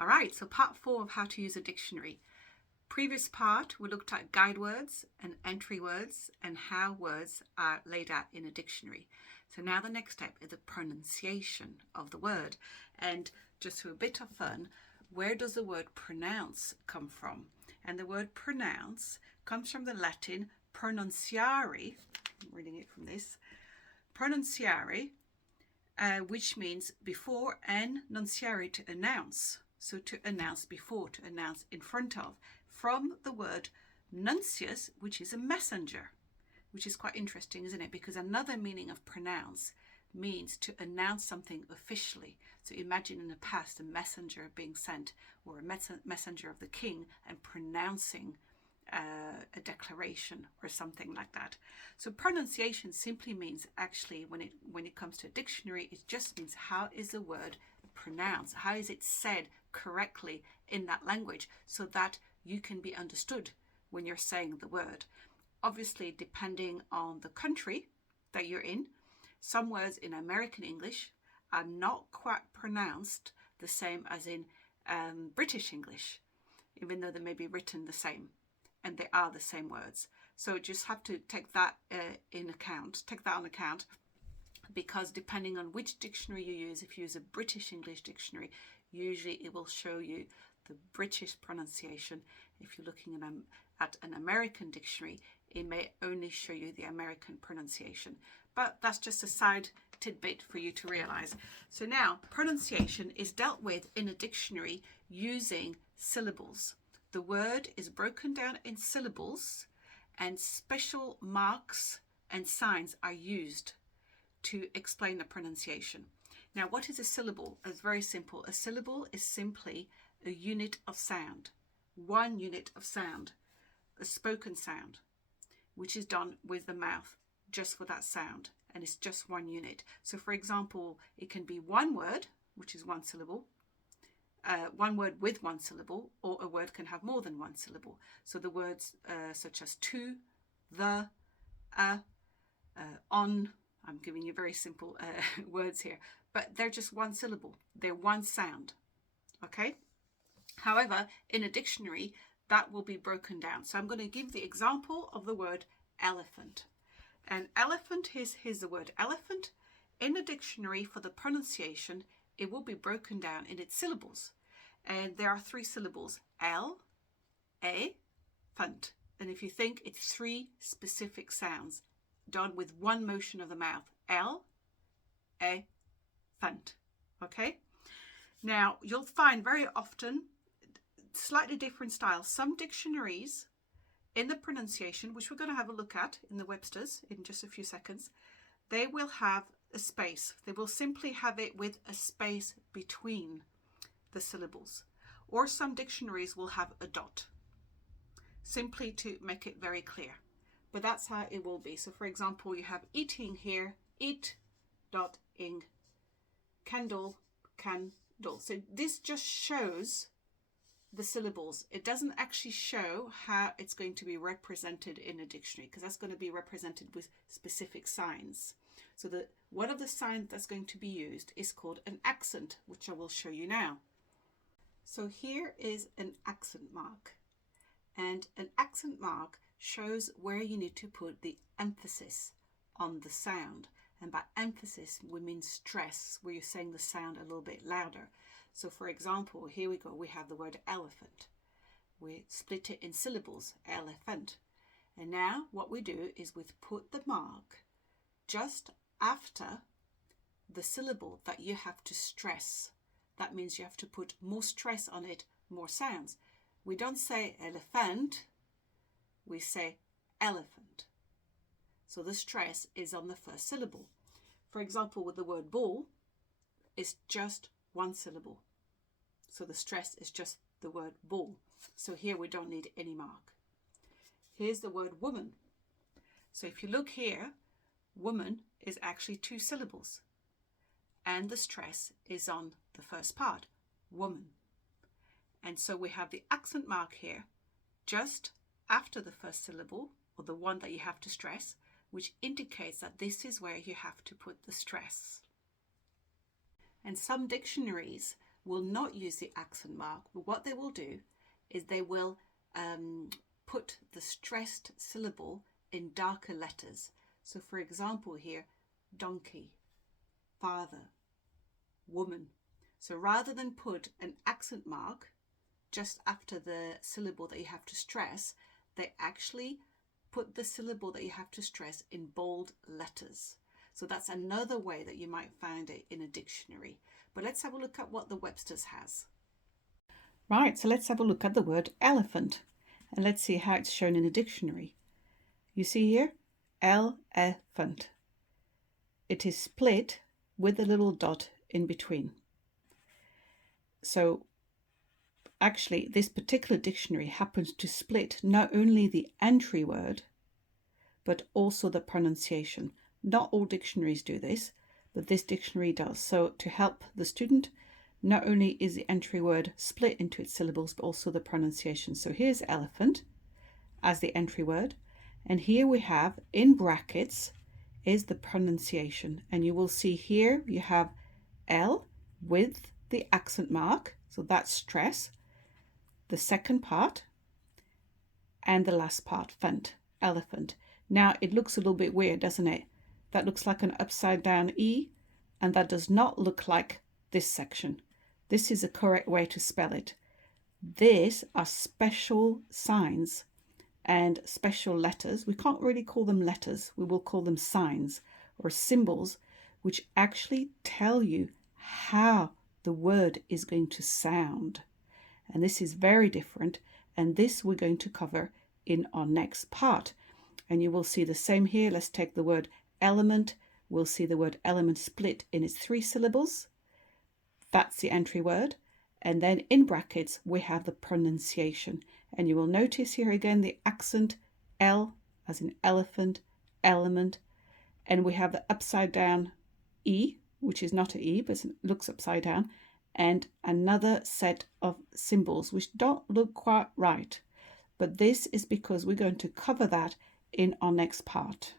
All right, so part 4 of how to use a dictionary. Previous part, we looked at guide words and entry words and how words are laid out in a dictionary. So now the next step is the pronunciation of the word. And just for a bit of fun, where does the word pronounce come from? And the word pronounce comes from the Latin pronunciare. I'm reading it from this. Pronunciare, which means before, and nunciare, to announce. So to announce before, to announce in front of. From the word nuncius, which is a messenger, which is quite interesting, isn't it? Because another meaning of pronounce means to announce something officially. So imagine in the past a messenger being sent, or a messenger of the king, and pronouncing a declaration or something like that. So pronunciation simply means, actually, when it comes to a dictionary, it just means how is the word pronounced? How is it said correctly in that language so that you can be understood when you're saying the word. Obviously, depending on the country that you're in, some words in American English are not quite pronounced the same as in British English, even though they may be written the same and they are the same words. So just have to take that on account, because depending on which dictionary you use, if you use a British English dictionary, usually it will show you the British pronunciation. If you're looking at an American dictionary, it may only show you the American pronunciation. But that's just a side tidbit for you to realize. So now, pronunciation is dealt with in a dictionary using syllables. The word is broken down in syllables, and special marks and signs are used to explain the pronunciation. Now, what is a syllable? It's very simple. A syllable is simply a unit of sound, one unit of sound, a spoken sound, which is done with the mouth just for that sound, and it's just one unit. So for example, it can be one word, which is one syllable, one word with one syllable, or a word can have more than one syllable. So the words such as to, the, on, I'm giving you very simple words here, but they're just one syllable. They're one sound, okay? However, in a dictionary, that will be broken down. So I'm going to give the example of the word elephant. And elephant, here's the word elephant. In a dictionary, for the pronunciation, it will be broken down in its syllables. And there are 3 syllables, L, A, funt. And if you think, it's 3 specific sounds done with one motion of the mouth, L, A, funt. Okay? Now, you'll find very often slightly different styles. Some dictionaries in the pronunciation, which we're going to have a look at in the Webster's in just a few seconds, they will have a space. They will simply have it with a space between the syllables. Or some dictionaries will have a dot, simply to make it very clear. But that's how it will be. So for example, you have eating here, eat, dot, ing, candle, candle. So this just shows the syllables. It doesn't actually show how it's going to be represented in a dictionary, because that's going to be represented with specific signs. So one of the signs that's going to be used is called an accent, which I will show you now. So here is an accent mark, and an accent mark shows where you need to put the emphasis on the sound. And by emphasis, we mean stress, where you're saying the sound a little bit louder. So for example, here we go, we have the word elephant. We split it in syllables, elephant. And now what we do is we put the mark just after the syllable that you have to stress. That means you have to put more stress on it, more sounds. We don't say elephant, we say elephant. So the stress is on the first syllable. For example, with the word ball, it's just one syllable. So the stress is just the word ball. So here we don't need any mark. Here's the word woman. So if you look here, woman is actually 2 syllables. And the stress is on the first part, woman. And so we have the accent mark here, just after the first syllable, or the one that you have to stress, which indicates that this is where you have to put the stress. And some dictionaries will not use the accent mark, but what they will do is they will put the stressed syllable in darker letters. So for example here, donkey, father, woman. So rather than put an accent mark just after the syllable that you have to stress, they actually put the syllable that you have to stress in bold letters. So that's another way that you might find it in a dictionary. But let's have a look at what the Webster's has. Right, so let's have a look at the word elephant, and let's see how it's shown in a dictionary. You see here, elephant. It is split with a little dot in between. So actually, this particular dictionary happens to split not only the entry word, but also the pronunciation. Not all dictionaries do this, but this dictionary does. So to help the student, not only is the entry word split into its syllables, but also the pronunciation. So here's elephant as the entry word. And here we have, in brackets, is the pronunciation. And you will see here you have L with the accent mark. So that's stress. The second part and the last part, phant, elephant. Now it looks a little bit weird, doesn't it? That looks like an upside down E, and that does not look like this section. This is the correct way to spell it. These are special signs and special letters. We can't really call them letters. We will call them signs or symbols, which actually tell you how the word is going to sound. And this is very different. And this we're going to cover in our next part. And you will see the same here. Let's take the word element. We'll see the word element split in its 3 syllables. That's the entry word. And then in brackets, we have the pronunciation. And you will notice here again the accent L as in elephant, element. And we have the upside down E, which is not an E, but it looks upside down. And another set of symbols which don't look quite right. But this is because we're going to cover that in our next part.